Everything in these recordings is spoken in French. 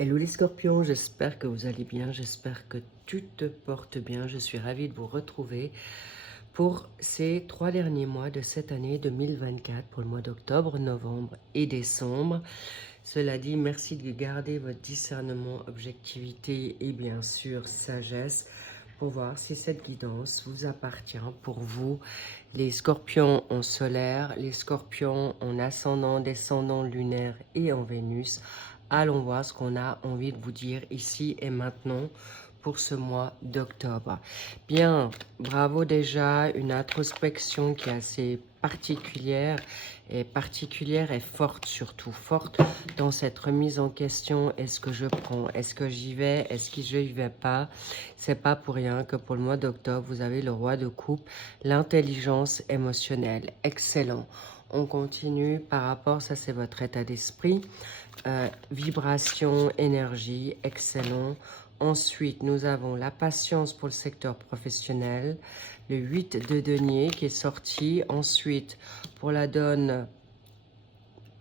Hello les scorpions, j'espère que vous allez bien, j'espère que tu te portes bien. Je suis ravie de vous retrouver pour ces 3 derniers mois de cette année 2024, pour le mois d'octobre, novembre et décembre. Cela dit, merci de garder votre discernement, objectivité et bien sûr sagesse pour voir si cette guidance vous appartient pour vous. Les scorpions en solaire, les scorpions en ascendant, descendant lunaire et en Vénus. Allons voir ce qu'on a envie de vous dire ici et maintenant pour ce mois d'octobre. Bien, bravo déjà, une introspection qui est assez particulière et forte surtout, forte dans cette remise en question. Est-ce que je prends? Est-ce que j'y vais? Est-ce que je n'y vais pas? C'est pas pour rien que pour le mois d'octobre, vous avez le roi de coupe, l'intelligence émotionnelle. Excellent. On continue par rapport, ça c'est votre état d'esprit. Vibration, énergie, excellent. Ensuite, nous avons la patience pour le secteur professionnel, le 8 de denier qui est sorti. Ensuite, pour la donne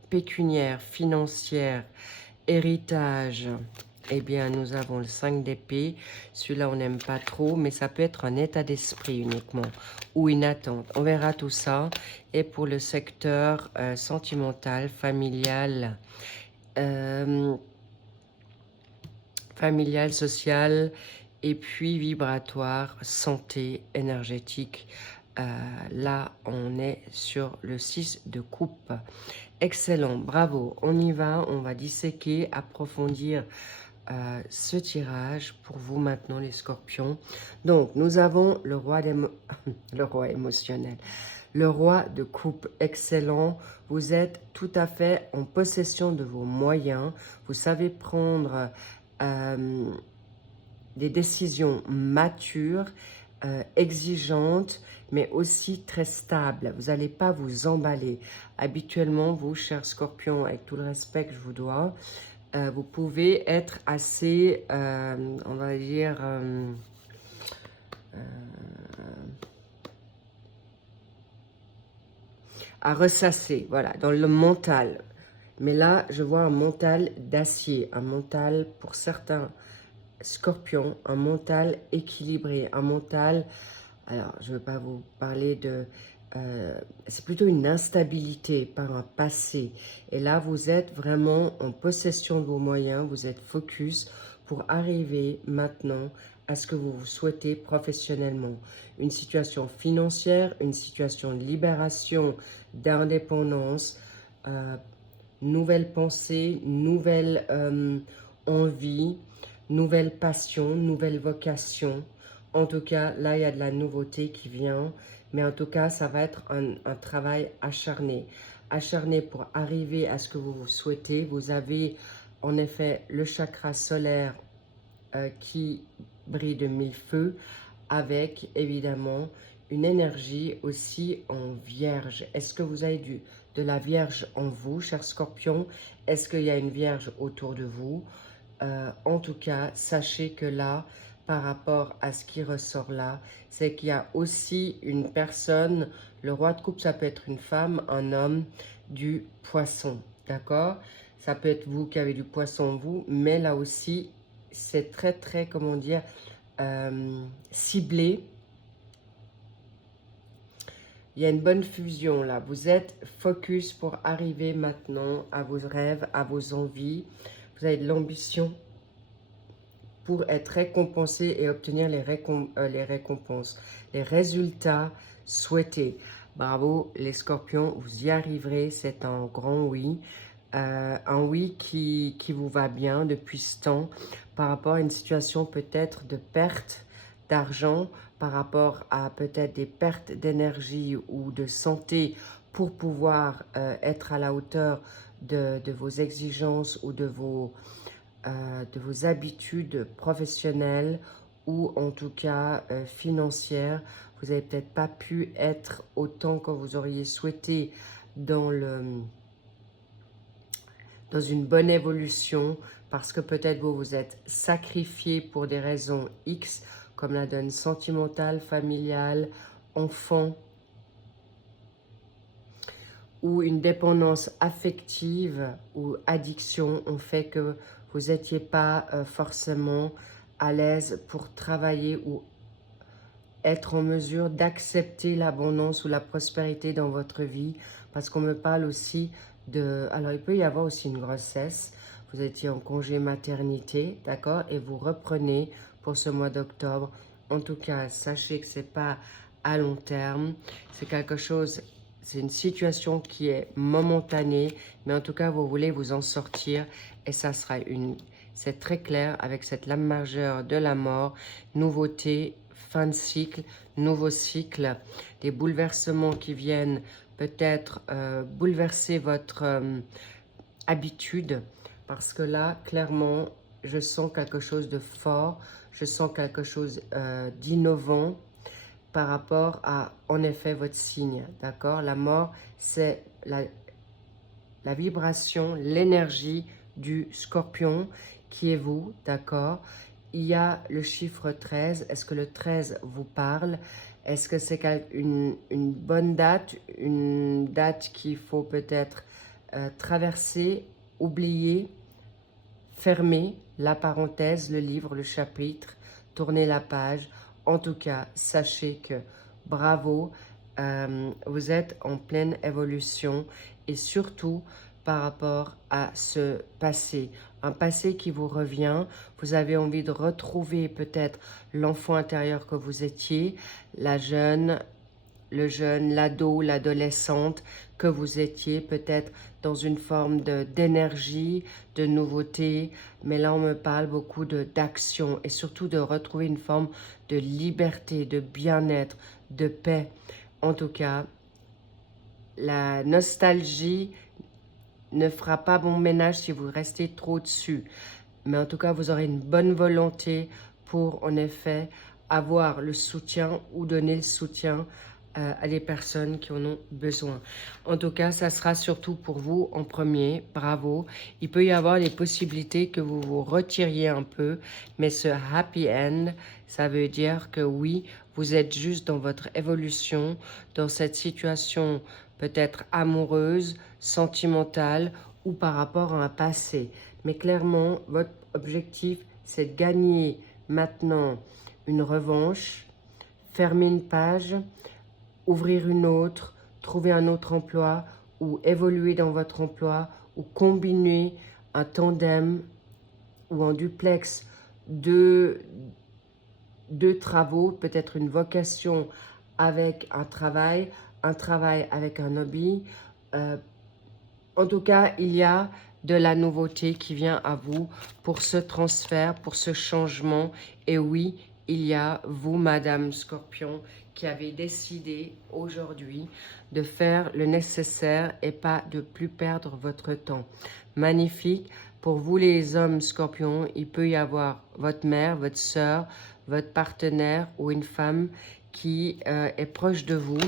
pécuniaire, financière, héritage, eh bien, nous avons le 5 d'épée. Celui-là, on n'aime pas trop, mais ça peut être un état d'esprit uniquement ou une attente. On verra tout ça. Et pour le secteur sentimental, familial, social et puis vibratoire, santé, énergétique. Là, on est sur le 6 de coupe. Excellent, bravo. On y va, on va disséquer, approfondir ce tirage pour vous maintenant les scorpions. Donc, nous avons le roi, le roi émotionnel. Le roi de coupe, excellent. Vous êtes tout à fait en possession de vos moyens. Vous savez prendre des décisions matures, exigeantes, mais aussi très stables. Vous n'allez pas vous emballer. Habituellement, vous, chers scorpions, avec tout le respect que je vous dois, vous pouvez être assez, on va dire, à ressasser, voilà, dans le mental. Mais là, je vois un mental d'acier, un mental pour certains scorpions, un mental équilibré, un mental, alors je ne veux pas vous parler de, c'est plutôt une instabilité par un passé. Et là, vous êtes vraiment en possession de vos moyens, vous êtes focus pour arriver maintenant à ce que vous souhaitez professionnellement. Une situation financière, une situation de libération, d'indépendance, nouvelle pensée, nouvelle envie, nouvelle passion, nouvelle vocation. En tout cas, là, il y a de la nouveauté qui vient. Mais en tout cas, ça va être un travail acharné. Acharné pour arriver à ce que vous souhaitez. Vous avez en effet le chakra solaire qui brille de mille feux, avec évidemment une énergie aussi en vierge. Est-ce que vous avez de la vierge en vous, cher scorpion? Est-ce qu'il y a une vierge autour de vous? En tout cas, sachez que là, par rapport à ce qui ressort là, c'est qu'il y a aussi une personne, le roi de coupe, ça peut être une femme, un homme, du poisson, d'accord? Ça peut être vous qui avez du poisson en vous, mais là aussi, c'est très, très, comment dire, ciblé. Il y a une bonne fusion là. Vous êtes focus pour arriver maintenant à vos rêves, à vos envies. Vous avez de l'ambition pour être récompensé et obtenir les récompenses, les résultats souhaités. Bravo les scorpions, vous y arriverez, c'est un grand oui. Un oui qui vous va bien depuis ce temps par rapport à une situation peut-être de perte d'argent, par rapport à peut-être des pertes d'énergie ou de santé pour pouvoir être à la hauteur de vos exigences ou de vos habitudes professionnelles ou en tout cas financières. Vous n'avez peut-être pas pu être autant que vous auriez souhaité dans une bonne évolution parce que peut-être vous vous êtes sacrifié pour des raisons X comme la donne sentimentale, familiale, enfant ou une dépendance affective ou addiction ont fait que vous n'étiez pas forcément à l'aise pour travailler ou être en mesure d'accepter l'abondance ou la prospérité dans votre vie, parce qu'on me parle aussi de... Alors, il peut y avoir aussi une grossesse, vous étiez en congé maternité, d'accord, et vous reprenez pour ce mois d'octobre. En tout cas, sachez que ce n'est pas à long terme, c'est quelque chose, c'est une situation qui est momentanée, mais en tout cas, vous voulez vous en sortir, et ça sera une... C'est très clair avec cette lame majeure de la mort, nouveauté, fin de cycle, nouveau cycle, des bouleversements qui viennent peut-être bouleverser votre habitude, parce que là, clairement, je sens quelque chose de fort, je sens quelque chose d'innovant par rapport à, en effet, votre signe, d'accord? La mort, c'est la vibration, l'énergie du scorpion qui est vous, d'accord? Il y a le chiffre 13. Est-ce que le 13 vous parle? Est-ce que c'est une bonne date? Une date qu'il faut peut-être traverser, oublier, fermer la parenthèse, le livre, le chapitre, tourner la page. En tout cas, sachez que bravo, vous êtes en pleine évolution et surtout par rapport à ce passé. Un passé qui vous revient, vous avez envie de retrouver peut-être l'enfant intérieur que vous étiez, la jeune, le jeune, l'ado, l'adolescente que vous étiez, peut-être dans une forme d'énergie, de nouveauté, mais là on me parle beaucoup d'action et surtout de retrouver une forme de liberté, de bien-être, de paix. En tout cas, la nostalgie ne fera pas bon ménage si vous restez trop dessus. Mais en tout cas, vous aurez une bonne volonté pour, en effet, avoir le soutien ou donner le soutien à des personnes qui en ont besoin. En tout cas, ça sera surtout pour vous en premier. Bravo. Il peut y avoir les possibilités que vous vous retiriez un peu, mais ce happy end, ça veut dire que oui, vous êtes juste dans votre évolution, dans cette situation peut-être amoureuse, sentimentale ou par rapport à un passé. Mais clairement, votre objectif, c'est de gagner maintenant une revanche, fermer une page, ouvrir une autre, trouver un autre emploi ou évoluer dans votre emploi ou combiner un tandem ou en duplex deux travaux, peut-être une vocation avec un travail avec un hobby. En tout cas, il y a de la nouveauté qui vient à vous pour ce transfert, pour ce changement. Et oui, il y a vous, Madame Scorpion, qui avez décidé aujourd'hui de faire le nécessaire et pas de plus perdre votre temps. Magnifique. Pour vous, les hommes Scorpions, il peut y avoir votre mère, votre sœur, votre partenaire ou une femme qui est proche de vous,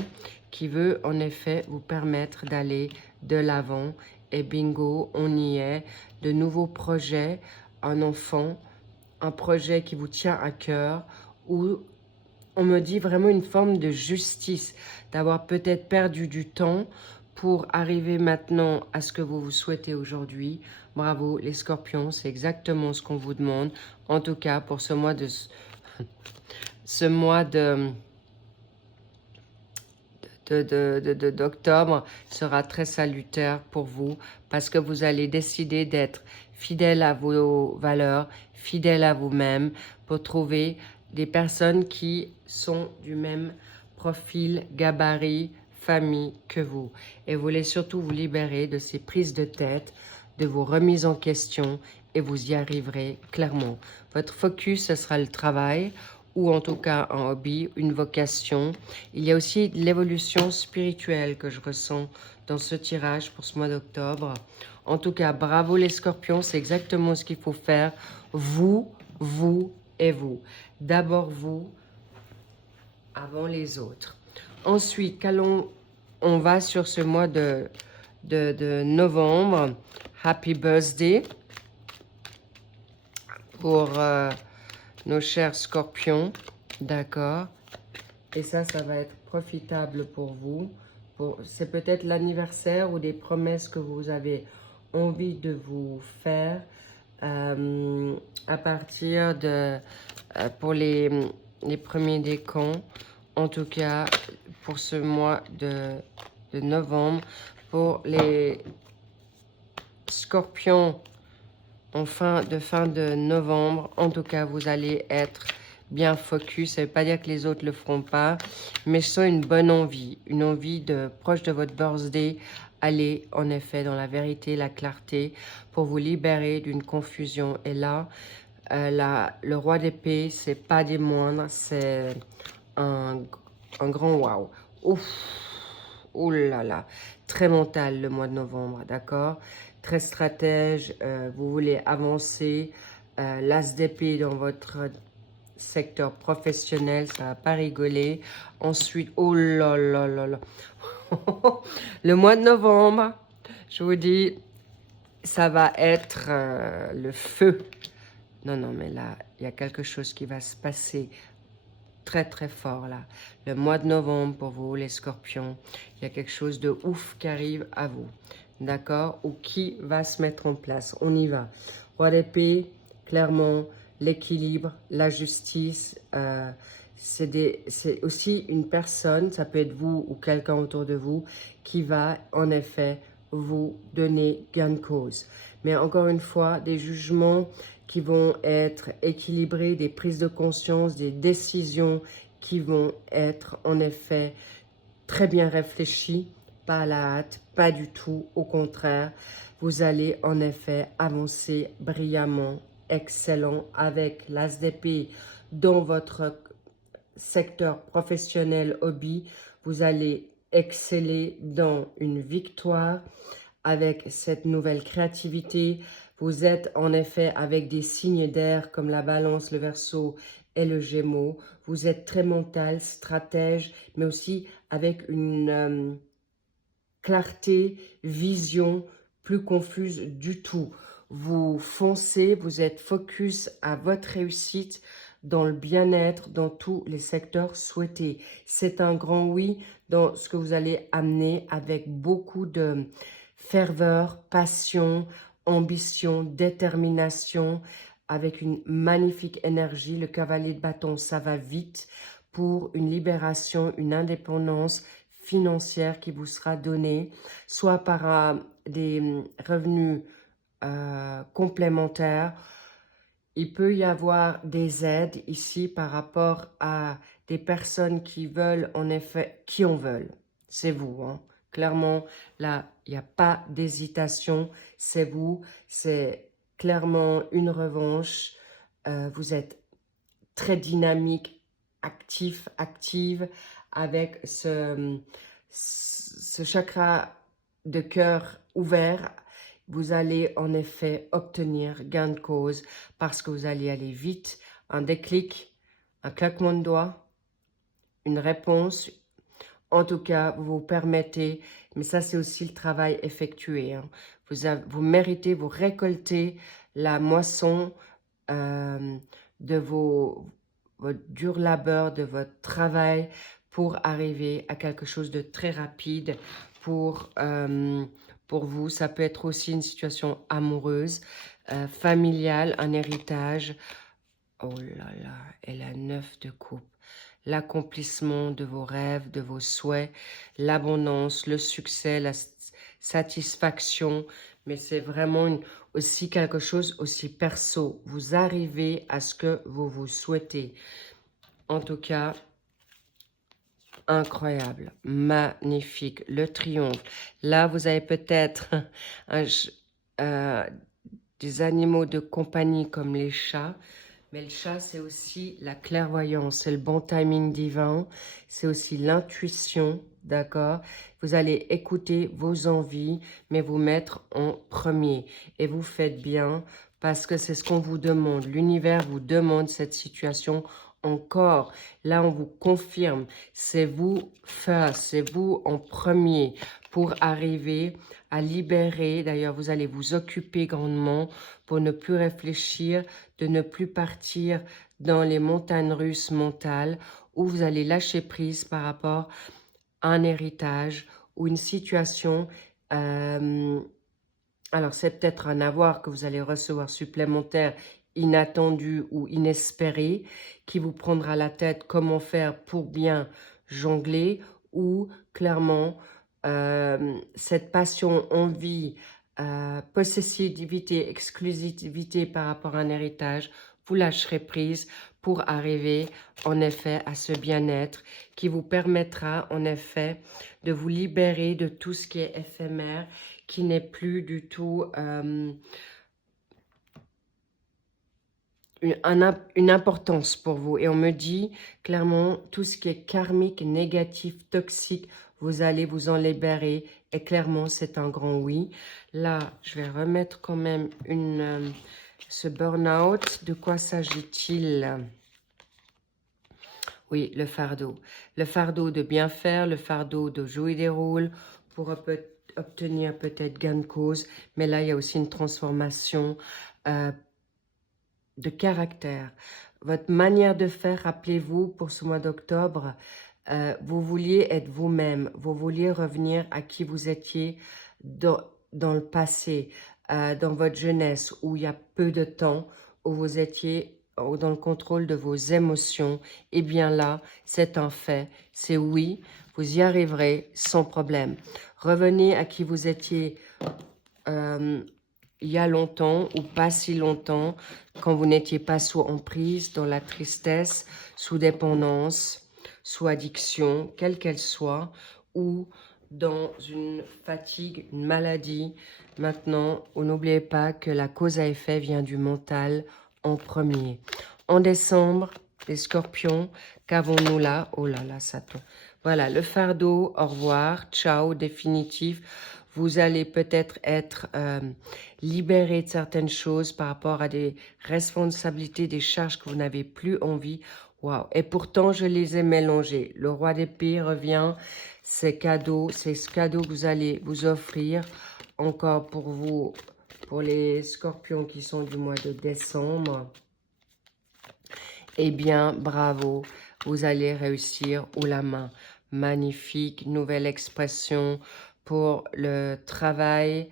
qui veut en effet vous permettre d'aller de l'avant. Et bingo, on y est. De nouveaux projets, un enfant, un projet qui vous tient à cœur, où on me dit vraiment une forme de justice, d'avoir peut-être perdu du temps pour arriver maintenant à ce que vous vous souhaitez aujourd'hui. Bravo les scorpions, c'est exactement ce qu'on vous demande. En tout cas, pour ce mois d'octobre sera très salutaire pour vous parce que vous allez décider d'être fidèle à vos valeurs, fidèle à vous-même pour trouver des personnes qui sont du même profil, gabarit, famille que vous. Et vous voulez surtout vous libérer de ces prises de tête, de vos remises en question et vous y arriverez clairement. Votre focus, ce sera le travail ou en tout cas un hobby, une vocation. Il y a aussi l'évolution spirituelle que je ressens dans ce tirage pour ce mois d'octobre. En tout cas, bravo les scorpions, c'est exactement ce qu'il faut faire. Vous, vous et vous. D'abord vous, avant les autres. Ensuite, on va sur ce mois de novembre. Happy birthday pour nos chers scorpions, d'accord? Et ça va être profitable pour vous, C'est peut-être l'anniversaire ou des promesses que vous avez envie de vous faire à partir de, pour les premiers décomptes, en tout cas pour ce mois de novembre, pour les scorpions en fin de novembre, en tout cas vous allez être bien focus. Ça ne veut pas dire que les autres ne le feront pas, mais je sens une bonne envie, une envie de proche de votre birthday. Allez en effet dans la vérité, la clarté, pour vous libérer d'une confusion. Et là, le roi d'épée, c'est pas des moindres, c'est un grand waouh. Ouf, oh là là, très mental le mois de novembre, d'accord? Très stratège, vous voulez avancer, l'as d'épée dans votre secteur professionnel, ça va pas rigoler. Ensuite, oh là là là là, le mois de novembre, je vous dis, ça va être le feu. Non, non, mais là, il y a quelque chose qui va se passer très, très fort, là. Le mois de novembre, pour vous, les scorpions, il y a quelque chose de ouf qui arrive à vous, d'accord? Ou qui va se mettre en place. On y va. Roi d'épée, clairement, l'équilibre, la justice, c'est aussi une personne, ça peut être vous ou quelqu'un autour de vous, qui va, en effet, vous donner gain de cause. Mais encore une fois, des jugements qui vont être équilibrés, des prises de conscience, des décisions qui vont être en effet très bien réfléchies, pas à la hâte, pas du tout, au contraire. Vous allez en effet avancer brillamment, excellent, avec l'as d'épée dans votre secteur professionnel, hobby. Vous allez exceller dans une victoire avec cette nouvelle créativité. Vous êtes en effet avec des signes d'air comme la balance, le verseau et le gémeaux. Vous êtes très mental, stratège, mais aussi avec une clarté, vision, plus confuse du tout. Vous foncez, vous êtes focus à votre réussite dans le bien-être, dans tous les secteurs souhaités. C'est un grand oui dans ce que vous allez amener avec beaucoup de ferveur, passion, ambition, détermination, avec une magnifique énergie. Le cavalier de bâton, ça va vite pour une libération, une indépendance financière qui vous sera donnée, soit par des revenus complémentaires. Il peut y avoir des aides ici par rapport à des personnes qui veulent, en effet, qui en veulent. C'est vous, hein. Clairement, là, il n'y a pas d'hésitation. C'est vous. C'est clairement une revanche. Vous êtes très dynamique, actif, active, avec ce chakra de cœur ouvert. Vous allez en effet obtenir gain de cause parce que vous allez aller vite, un déclic, un claquement de doigts, une réponse. En tout cas, vous vous permettez, mais ça c'est aussi le travail effectué, hein. Vous méritez, vous récoltez la moisson de votre dur labeur, de votre travail pour arriver à quelque chose de très rapide pour vous. Ça peut être aussi une situation amoureuse, familiale, un héritage. Oh là là, et la 9 de coupe. L'accomplissement de vos rêves, de vos souhaits, l'abondance, le succès, la satisfaction. Mais c'est vraiment aussi quelque chose aussi perso. Vous arrivez à ce que vous vous souhaitez. En tout cas, incroyable, magnifique, le triomphe. Là, vous avez peut-être des animaux de compagnie comme les chats. Mais le chat, c'est aussi la clairvoyance, c'est le bon timing divin, c'est aussi l'intuition, d'accord? Vous allez écouter vos envies, mais vous mettre en premier. Et vous faites bien parce que c'est ce qu'on vous demande. L'univers vous demande cette situation encore. Là, on vous confirme, c'est vous first, c'est vous en premier pour arriver à libérer. D'ailleurs, vous allez vous occuper grandement pour ne plus réfléchir, de ne plus partir dans les montagnes russes mentales où vous allez lâcher prise par rapport à un héritage ou une situation. Alors, c'est peut-être un avoir que vous allez recevoir supplémentaire, inattendu ou inespéré, qui vous prendra la tête comment faire pour bien jongler, ou clairement, cette passion, envie, possessivité, exclusivité par rapport à un héritage, vous lâcherez prise pour arriver en effet à ce bien-être qui vous permettra en effet de vous libérer de tout ce qui est éphémère, qui n'est plus du tout une importance pour vous. Et on me dit clairement, tout ce qui est karmique, négatif, toxique, vous allez vous en libérer. Et clairement, c'est un grand oui. Là, je vais remettre quand même ce burn-out. De quoi s'agit-il? Oui, le fardeau. Le fardeau de bien faire, le fardeau de jouer des rôles pour obtenir peut-être gain de cause. Mais là, il y a aussi une transformation de caractère. Votre manière de faire, rappelez-vous, pour ce mois d'octobre, vous vouliez être vous-même. Vous vouliez revenir à qui vous étiez dans le passé, dans votre jeunesse, où il y a peu de temps, où vous étiez dans le contrôle de vos émotions. Et bien là, c'est un fait. C'est oui, vous y arriverez sans problème. Revenez à qui vous étiez il y a longtemps ou pas si longtemps, quand vous n'étiez pas sous emprise, dans la tristesse, sous dépendance, sous addiction, quelle qu'elle soit, ou dans une fatigue, une maladie. Maintenant, n'oubliez pas que la cause à effet vient du mental en premier. En décembre, les scorpions, qu'avons-nous là? Oh là là, ça tombe. Voilà, le fardeau, au revoir, ciao, définitif. Vous allez peut-être être, libéré de certaines choses par rapport à des responsabilités, des charges que vous n'avez plus envie. Waouh! Et pourtant, je les ai mélangées. Le roi d'épée revient, c'est cadeau, c'est ce cadeau que vous allez vous offrir encore pour vous, pour les scorpions qui sont du mois de décembre. Eh bien, bravo, vous allez réussir haut la main. Magnifique, nouvelle expression pour le travail,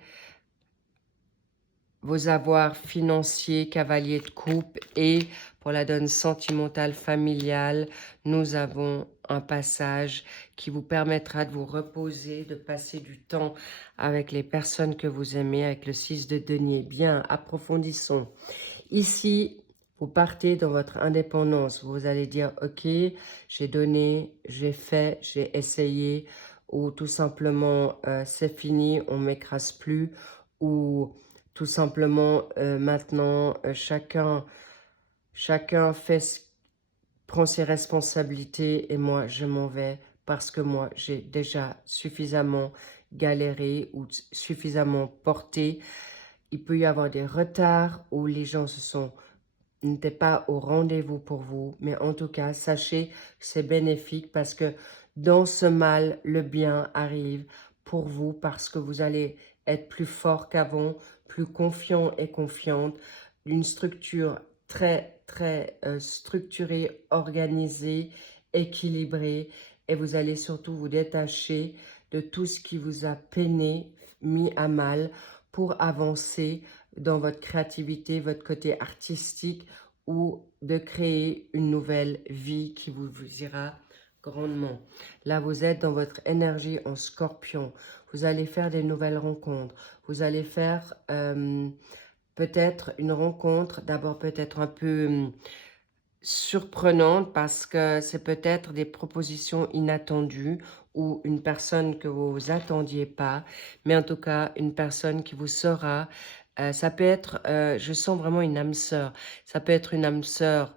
vos avoirs financiers, cavalier de coupe, et pour la donne sentimentale familiale, nous avons un passage qui vous permettra de vous reposer, de passer du temps avec les personnes que vous aimez, avec le 6 de denier. Bien, approfondissons. Ici, vous partez dans votre indépendance. Vous allez dire, ok, j'ai donné, j'ai fait, j'ai essayé, ou tout simplement, c'est fini, on ne m'écrase plus, ou tout simplement, maintenant, chacun prend ses responsabilités et moi, je m'en vais parce que moi, j'ai déjà suffisamment galéré ou suffisamment porté. Il peut y avoir des retards où les gens n'étaient pas au rendez-vous pour vous, mais en tout cas, sachez que c'est bénéfique parce que dans ce mal, le bien arrive pour vous parce que vous allez être plus fort qu'avant, plus confiant et confiante, une structure très, très structurée, organisée, équilibrée, et vous allez surtout vous détacher de tout ce qui vous a peiné, mis à mal, pour avancer dans votre créativité, votre côté artistique, ou de créer une nouvelle vie qui vous ira grandement. Là, vous êtes dans votre énergie en scorpion. Vous allez faire des nouvelles rencontres. Vous allez faire peut-être une rencontre, d'abord peut-être un peu surprenante parce que c'est peut-être des propositions inattendues ou une personne que vous vous attendiez pas, mais en tout cas une personne qui vous saura. Ça peut être, je sens vraiment une âme sœur. Ça peut être une âme sœur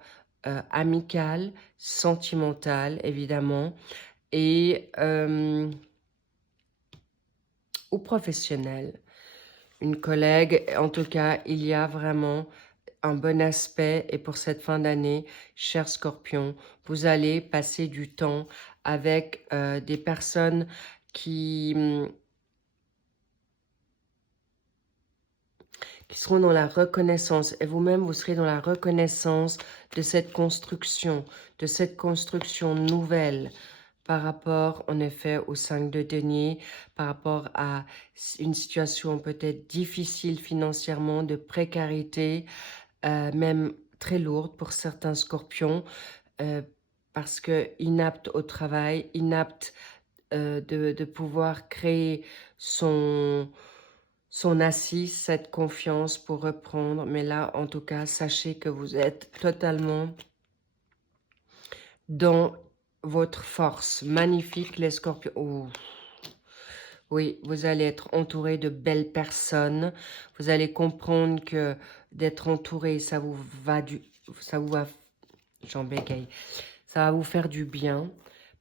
amicale, sentimentale évidemment, et ou professionnelle. Une collègue, en tout cas, il y a vraiment un bon aspect. Et pour cette fin d'année, cher Scorpion, vous allez passer du temps avec des personnes qui seront dans la reconnaissance. Et vous-même, vous serez dans la reconnaissance de cette construction nouvelle, par rapport, en effet, au 5 de denier, par rapport à une situation peut-être difficile financièrement, de précarité, même très lourde pour certains scorpions, parce que inapte au travail, inapte de pouvoir créer son assise, cette confiance pour reprendre. Mais là, en tout cas, sachez que vous êtes totalement dans votre force. Magnifique, les scorpions. Ouh. Oui, vous allez être entouré de belles personnes. Vous allez comprendre que d'être entouré, ça vous va j'en bégaye. Ça va vous faire du bien.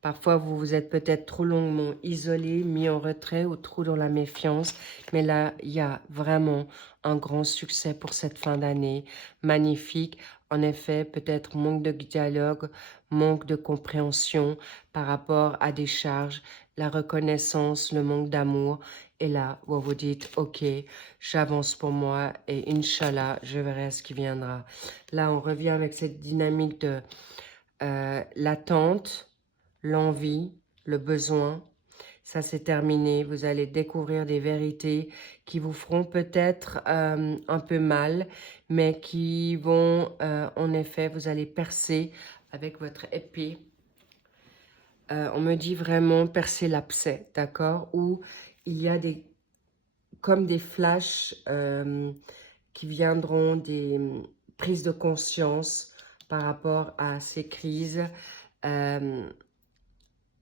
Parfois, vous vous êtes peut-être trop longuement isolé, mis en retrait ou trop dans la méfiance. Mais là, il y a vraiment un grand succès pour cette fin d'année. Magnifique. En effet, peut-être manque de dialogue, manque de compréhension par rapport à des charges, la reconnaissance, le manque d'amour. Et là, vous vous dites, ok, j'avance pour moi et Inch'Allah, je verrai ce qui viendra. Là, on revient avec cette dynamique de l'attente, l'envie, le besoin. Ça, c'est terminé. Vous allez découvrir des vérités qui vous feront peut-être un peu mal, mais qui vont, en effet, vous allez percer avec votre épée. On me dit vraiment percer l'abcès, d'accord? Où il y a comme des flashs qui viendront des prises de conscience par rapport à ces crises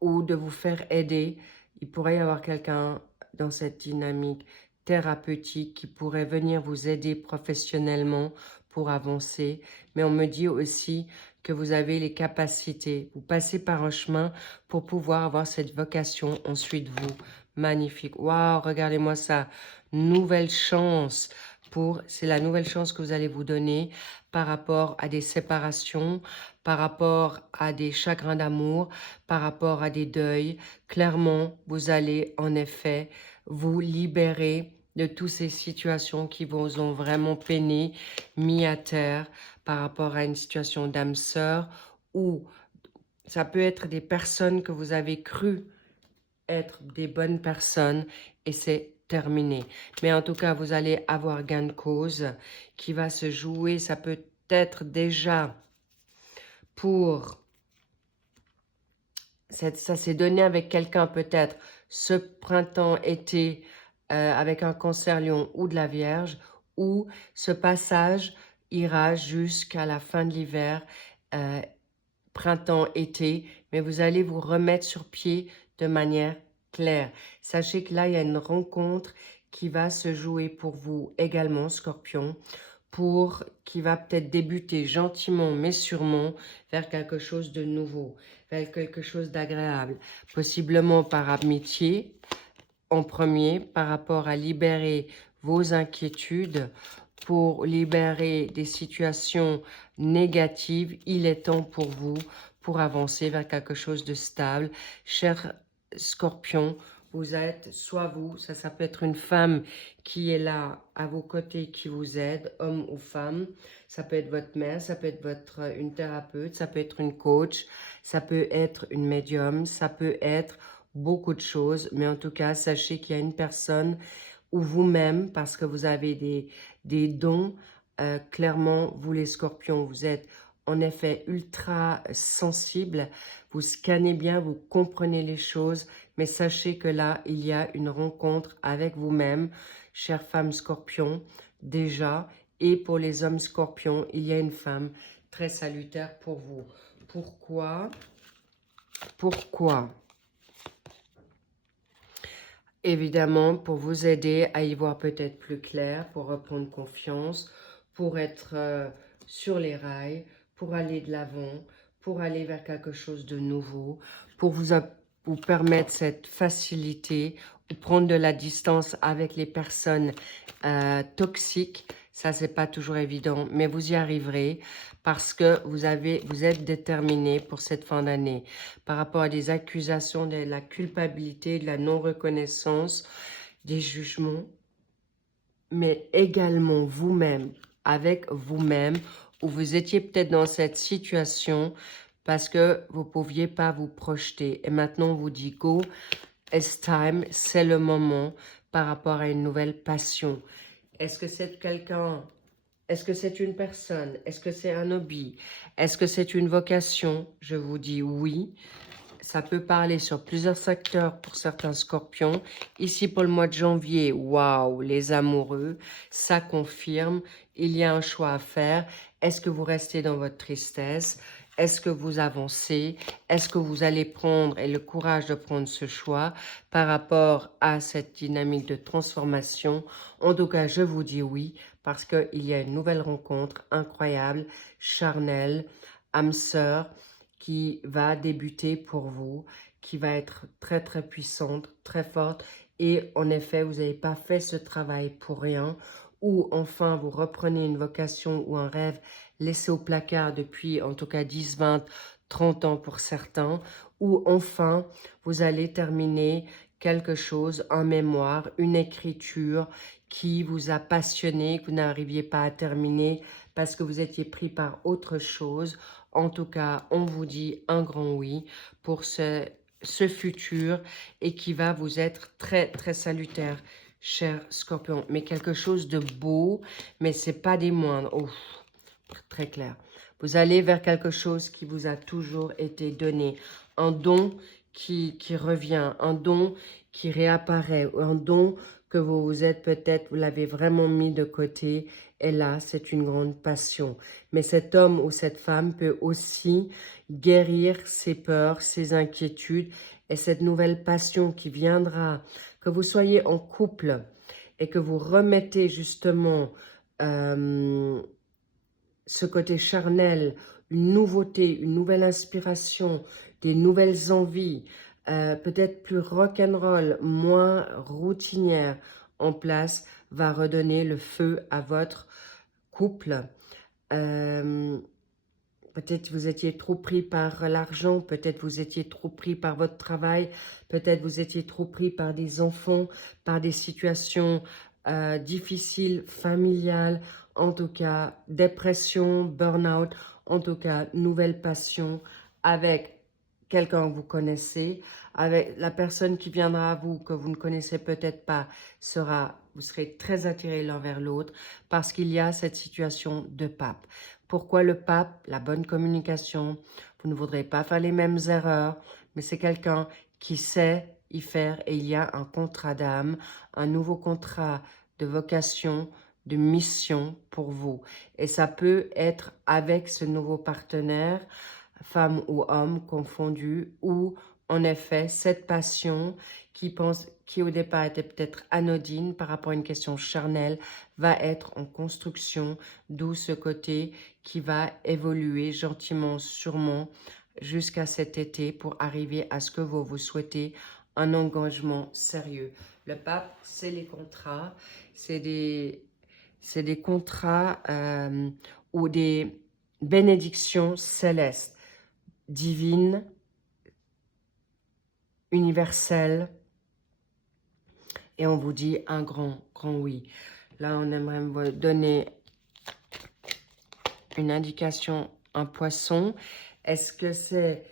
ou de vous faire aider. Il pourrait y avoir quelqu'un dans cette dynamique thérapeutique qui pourrait venir vous aider professionnellement pour avancer. Mais on me dit aussi que vous avez les capacités. Vous passez par un chemin pour pouvoir avoir cette vocation ensuite vous. Magnifique. Waouh, regardez-moi ça. Nouvelle chance c'est la nouvelle chance que vous allez vous donner par rapport à des séparations, par rapport à des chagrins d'amour, par rapport à des deuils. Clairement, vous allez en effet vous libérer de toutes ces situations qui vous ont vraiment peiné, mis à terre par rapport à une situation d'âme sœur, ou ça peut être des personnes que vous avez cru être des bonnes personnes et c'est terminé. Mais en tout cas, vous allez avoir gain de cause qui va se jouer. Ça peut être déjà pour... Ça s'est donné avec quelqu'un peut-être ce printemps-été avec un cancer lion ou de la Vierge, ou ce passage ira jusqu'à la fin de l'hiver, printemps-été, mais vous allez vous remettre sur pied de manière claire. Sachez que là, il y a une rencontre qui va se jouer pour vous également, Scorpion, qui va peut-être débuter gentiment mais sûrement vers quelque chose de nouveau, vers quelque chose d'agréable, possiblement par amitié en premier, par rapport à libérer vos inquiétudes, pour libérer des situations négatives. Il est temps pour vous, pour avancer vers quelque chose de stable. Cher Scorpion, vous êtes, soit vous, ça peut être une femme qui est là à vos côtés, qui vous aide, homme ou femme. Ça peut être votre mère, ça peut être une thérapeute, ça peut être une coach, ça peut être une médium, ça peut être beaucoup de choses. Mais en tout cas, sachez qu'il y a une personne ou vous-même, parce que vous avez des dons. Clairement, vous les scorpions, vous êtes en effet ultra sensible. Vous scannez bien, vous comprenez les choses. Mais sachez que là, il y a une rencontre avec vous-même, chère femme scorpion, déjà. Et pour les hommes scorpions, il y a une femme très salutaire pour vous. Pourquoi? Pourquoi? Évidemment, pour vous aider à y voir peut-être plus clair, pour reprendre confiance, pour être sur les rails, pour aller de l'avant, pour aller vers quelque chose de nouveau, pour vous permettre cette facilité, ou prendre de la distance avec les personnes toxiques. Ça, c'est pas toujours évident, mais vous y arriverez parce que vous êtes déterminé pour cette fin d'année. Par rapport à des accusations, de la culpabilité, de la non-reconnaissance, des jugements, mais également vous-même, avec vous-même, où vous étiez peut-être dans cette situation parce que vous ne pouviez pas vous projeter. Et maintenant, on vous dit go, it's time, c'est le moment par rapport à une nouvelle passion. Est-ce que c'est quelqu'un? Est-ce que c'est une personne? Est-ce que c'est un hobby? Est-ce que c'est une vocation? Je vous dis oui. Ça peut parler sur plusieurs secteurs pour certains scorpions. Ici, pour le mois de janvier, waouh, les amoureux, ça confirme. Il y a un choix à faire. Est-ce que vous restez dans votre tristesse? Est-ce que vous avancez? Est-ce que vous allez prendre et le courage de prendre ce choix par rapport à cette dynamique de transformation? En tout cas, je vous dis oui, parce qu'il y a une nouvelle rencontre incroyable, charnelle, âme sœur, qui va débuter pour vous, qui va être très très puissante, très forte. Et en effet, vous n'avez pas fait ce travail pour rien. Ou enfin, vous reprenez une vocation ou un rêve laissé au placard depuis en tout cas 10, 20, 30 ans pour certains. Ou enfin, vous allez terminer quelque chose en mémoire, une écriture qui vous a passionné, que vous n'arriviez pas à terminer parce que vous étiez pris par autre chose. En tout cas, on vous dit un grand oui pour ce futur et qui va vous être très, très salutaire, cher Scorpion. Mais quelque chose de beau, mais ce n'est pas des moindres. Oh, très clair. Vous allez vers quelque chose qui vous a toujours été donné. Un don qui revient, un don qui réapparaît, un don que vous vous êtes peut-être, vous l'avez vraiment mis de côté. Et là, c'est une grande passion. Mais cet homme ou cette femme peut aussi guérir ses peurs, ses inquiétudes et cette nouvelle passion qui viendra, que vous soyez en couple et que vous remettez justement ce côté charnel, une nouveauté, une nouvelle inspiration, des nouvelles envies, peut-être plus rock'n'roll, moins routinière en place, va redonner le feu à votre couple. Peut-être vous étiez trop pris par l'argent, peut-être vous étiez trop pris par votre travail, peut-être vous étiez trop pris par des enfants, par des situations difficiles, familiales, en tout cas dépression, burn-out, en tout cas nouvelle passion avec quelqu'un que vous connaissez, avec la personne qui viendra à vous que vous ne connaissez peut-être pas, vous serez très attirés l'un vers l'autre parce qu'il y a cette situation de pape. Pourquoi le pape? La bonne communication. Vous ne voudrez pas faire les mêmes erreurs, mais c'est quelqu'un qui sait y faire et il y a un contrat d'âme, un nouveau contrat de vocation, de mission pour vous. Et ça peut être avec ce nouveau partenaire, femme ou homme confondu, ou en effet cette passion qui au départ était peut-être anodine par rapport à une question charnelle, va être en construction, d'où ce côté qui va évoluer gentiment, sûrement, jusqu'à cet été pour arriver à ce que vous souhaitez, un engagement sérieux. Le pape, c'est les contrats, c'est des contrats ou des bénédictions célestes, divines, universelles, et on vous dit un grand oui. Là, on aimerait vous donner une indication, un poisson. Est-ce que c'est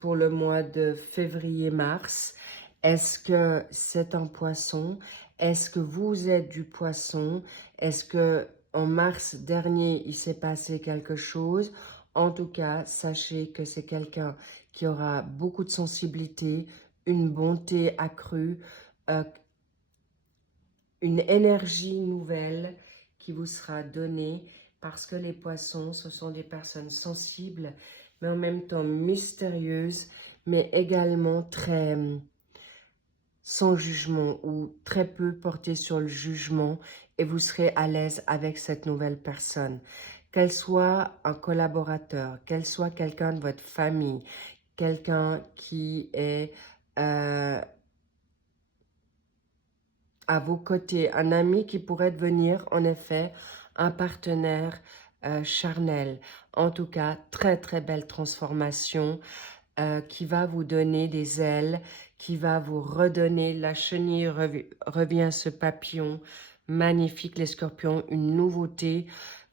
pour le mois de février-mars? Est-ce que c'est un poisson? Est-ce que vous êtes du poisson? Est-ce que en mars dernier, il s'est passé quelque chose? En tout cas, sachez que c'est quelqu'un qui aura beaucoup de sensibilité, une bonté accrue, une énergie nouvelle qui vous sera donnée parce que les poissons, ce sont des personnes sensibles, mais en même temps mystérieuses, mais également très sans jugement ou très peu portées sur le jugement et vous serez à l'aise avec cette nouvelle personne. Qu'elle soit un collaborateur, qu'elle soit quelqu'un de votre famille, quelqu'un qui est à vos côtés, un ami qui pourrait devenir en effet un partenaire charnel. En tout cas, très très belle transformation qui va vous donner des ailes, qui va vous redonner, la chenille revient ce papillon, magnifique les scorpions, une nouveauté.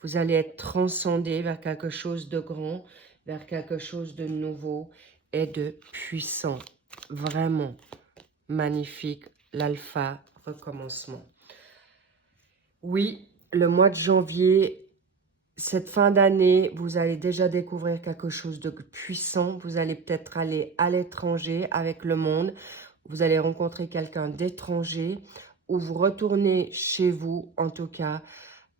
Vous allez être transcendé vers quelque chose de grand, vers quelque chose de nouveau et de puissant. Vraiment magnifique, l'alpha, recommencement. Oui, le mois de janvier, cette fin d'année, vous allez déjà découvrir quelque chose de puissant. Vous allez peut-être aller à l'étranger avec le monde. Vous allez rencontrer quelqu'un d'étranger ou vous retournez chez vous, en tout cas,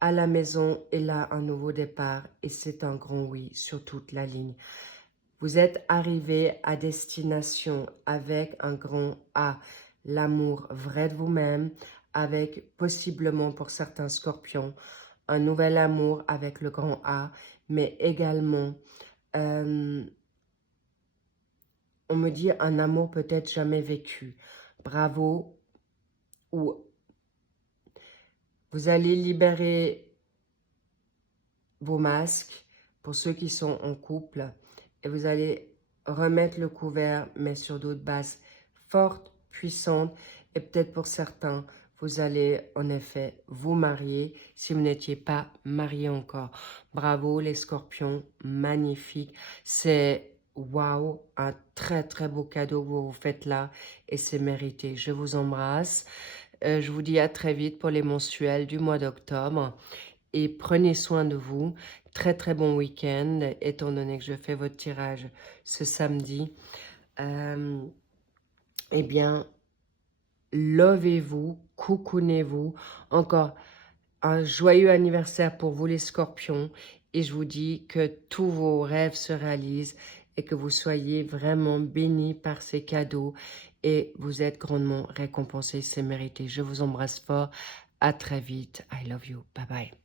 à la maison. Et là, un nouveau départ. Et c'est un grand oui sur toute la ligne. Vous êtes arrivé à destination avec un grand A. L'amour vrai de vous-même, avec possiblement pour certains scorpions, un nouvel amour avec le grand A, mais également, on me dit un amour peut-être jamais vécu. Bravo. Ou vous allez libérer vos masques pour ceux qui sont en couple et vous allez remettre le couvert, mais sur d'autres bases fortes, puissantes, et peut-être pour certains, vous allez en effet vous marier si vous n'étiez pas marié encore. Bravo les scorpions, magnifique. C'est waouh, un très très beau cadeau que vous vous faites là et c'est mérité. Je vous embrasse. Je vous dis à très vite pour les mensuels du mois d'octobre. Et prenez soin de vous. Très très bon week-end, étant donné que je fais votre tirage ce samedi. Eh bien, lovez-vous, coucounez-vous. Encore un joyeux anniversaire pour vous les scorpions. Et je vous dis que tous vos rêves se réalisent et que vous soyez vraiment bénis par ces cadeaux. Et vous êtes grandement récompensés, c'est mérité. Je vous embrasse fort. À très vite. I love you. Bye bye.